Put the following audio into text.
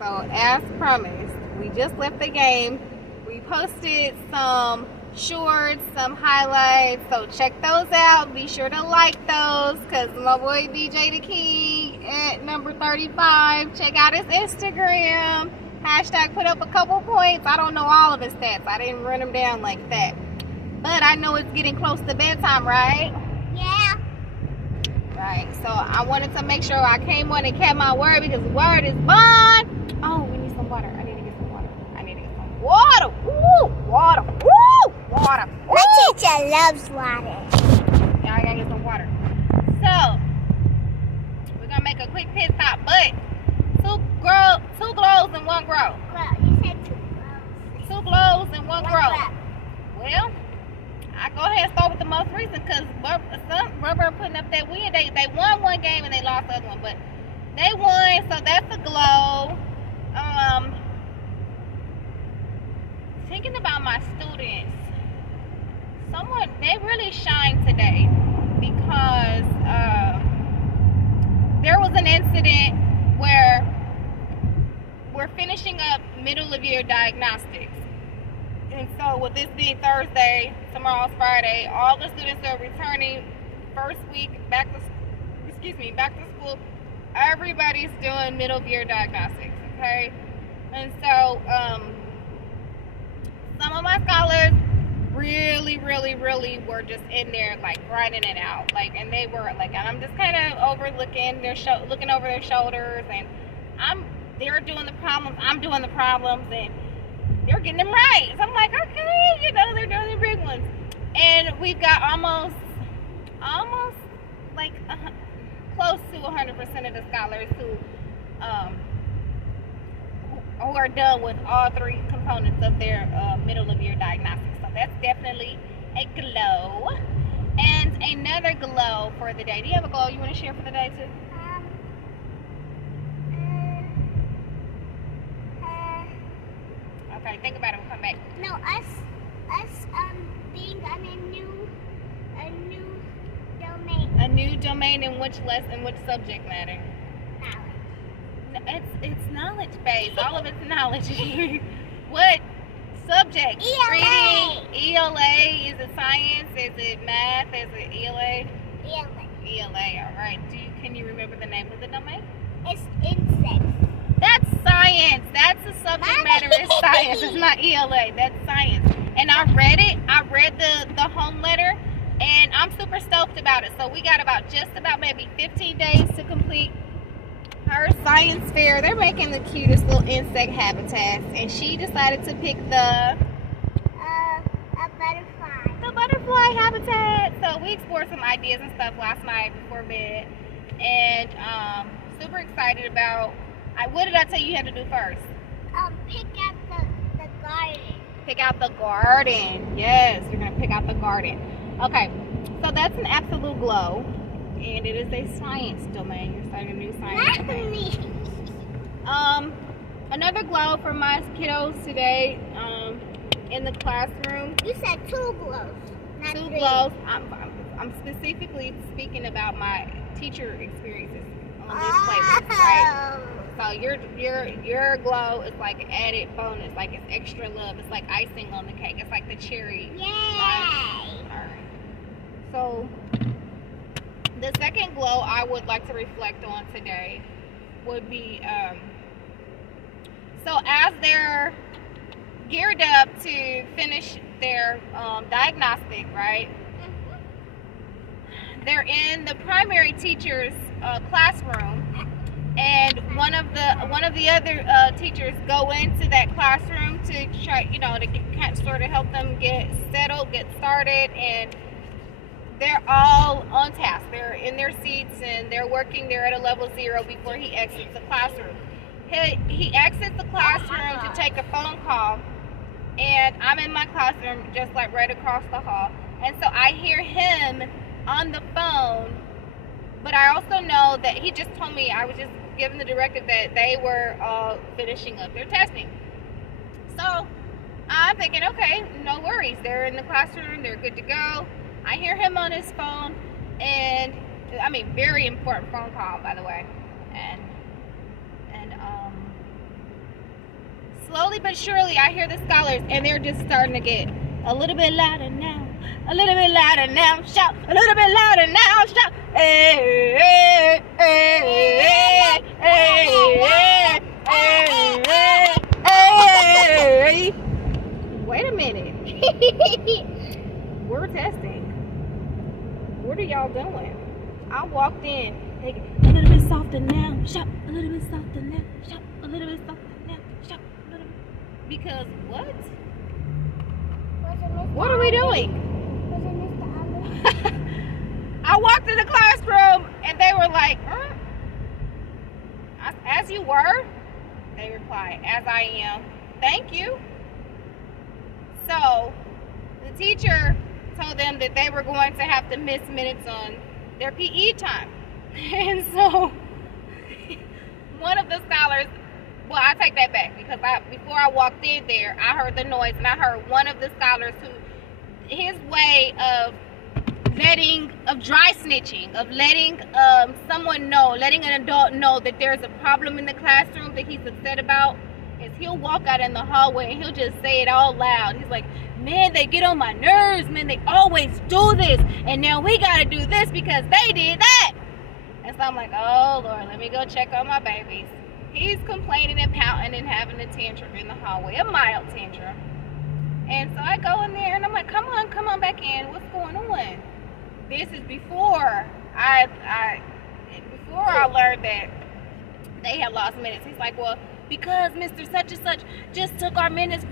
So as promised, we just left the game. We posted some shorts, some highlights, so check those out. Be sure to like those, because my boy DJ the King at number 35. Check out his Instagram. Hashtag put up a couple points. I don't know all of his stats. I didn't run them down like that. But I know it's getting close to bedtime, right? Yeah. Right, so I wanted to make sure I came on and kept my word, because word is bond. Oh, we need some water. I need to get some water. Water. Woo! Water. Woo! Water. Woo! My teacher loves water. Yeah, I gotta get some water. So, we're gonna make a quick pit stop, but two glows and one grow. Well, you said two gloves. Two glows and one grow. Grow. Well, I go ahead and start with the most recent, because some Rubber putting up that win. They won one game and they lost the other one, but they won, so that's a glow. Thinking about my students, they really shined today, because there was an incident where we're finishing up middle of year diagnostics. And so with this being Thursday, tomorrow's Friday, all the students are returning first week back to school. Everybody's doing middle of year diagnostics, okay? And so some of my scholars really were just in there like grinding it out, like, and they were like, and I'm just kind of overlooking looking over their shoulders, and they're doing the problems, I'm doing the problems, and they're getting them right. So I'm like, okay, they're doing the big ones. And we've got almost like close to 100% of the scholars who are done with all three components of their middle of year diagnostics. So that's definitely a glow. And another glow for the day. Do you have a glow you want to share for the day too? Okay, think about it. We'll come back. No, us being on a new domain. A new domain in which subject matter? Knowledge. It's knowledge based. All of it's knowledge. What subject? ELA. Reading. ELA. Is it science? Is it math? Is it ELA? ELA. ELA. All right. Can you remember the name of the domain? It's insects. That's science. That's the subject matter is science. It's not ELA. That's science. And I read it. I read the home letter, and I'm super stoked about it. So we got just about maybe 15 days to complete her science fair. They're making the cutest little insect habitats, and she decided to pick a butterfly. The butterfly habitat. So we explored some ideas and stuff last night before bed, and super excited about. What did I tell you had to do first? Pick out the garden. Pick out the garden. Yes, you're gonna pick out the garden. Okay, so that's an absolute glow, and it is a science domain. You're starting a new science domain. Another glow for my kiddos today. In the classroom. You said two glows, not two three. Glows. I'm specifically speaking about my teacher experiences on this playlist, right? So your glow is like an added bonus, like it's extra love. It's like icing on the cake. It's like the cherry. Yay! Right? All right. So the second glow I would like to reflect on today would be so as they're geared up to finish their diagnostic, right? They're in the primary teacher's classroom. And one of the other teachers go into that classroom to try, to sort of help them get settled, get started, and they're all on task. They're in their seats and they're working. They're at a level 0 before he exits the classroom. He exits the classroom to take a phone call, and I'm in my classroom just like right across the hall, and so I hear him on the phone. But I also know that he just told me, I was just given the directive that they were finishing up their testing. So I'm thinking, okay, no worries. They're in the classroom. They're good to go. I hear him on his phone, and very important phone call, by the way. And slowly but surely, I hear the scholars, and they're just starting to get a little bit louder now, a little bit louder now, shout, a little bit louder now, shout, hey, hey, hey, hey, hey, hey, hey, hey. Wait a minute. We're testing. What are y'all doing? I walked in. They get a little bit softer now. Shout. A little bit softer now. Shout. A little bit softer now. Shout. A little bit. Because what? What are we doing? I walked in the classroom and they were like, huh? As you were? They replied, as I am. Thank you. So the teacher told them that they were going to have to miss minutes on their PE time. And so one of the scholars, well, I take that back, because before I walked in there, I heard the noise, and I heard one of the scholars who, his way of dry snitching, of letting someone know, letting an adult know that there's a problem in the classroom that he's upset about, is he'll walk out in the hallway and he'll just say it all loud. He's like, man, they get on my nerves, man, they always do this, and now we gotta do this because they did that. And so I'm like, oh Lord, let me go check on my babies. He's complaining and pouting and having a tantrum in the hallway, a mild tantrum. And so I go in there and I'm like, come on back in, what's going on? This is before I learned that they had lost minutes. He's like, well, because Mr. Such and Such just took our minutes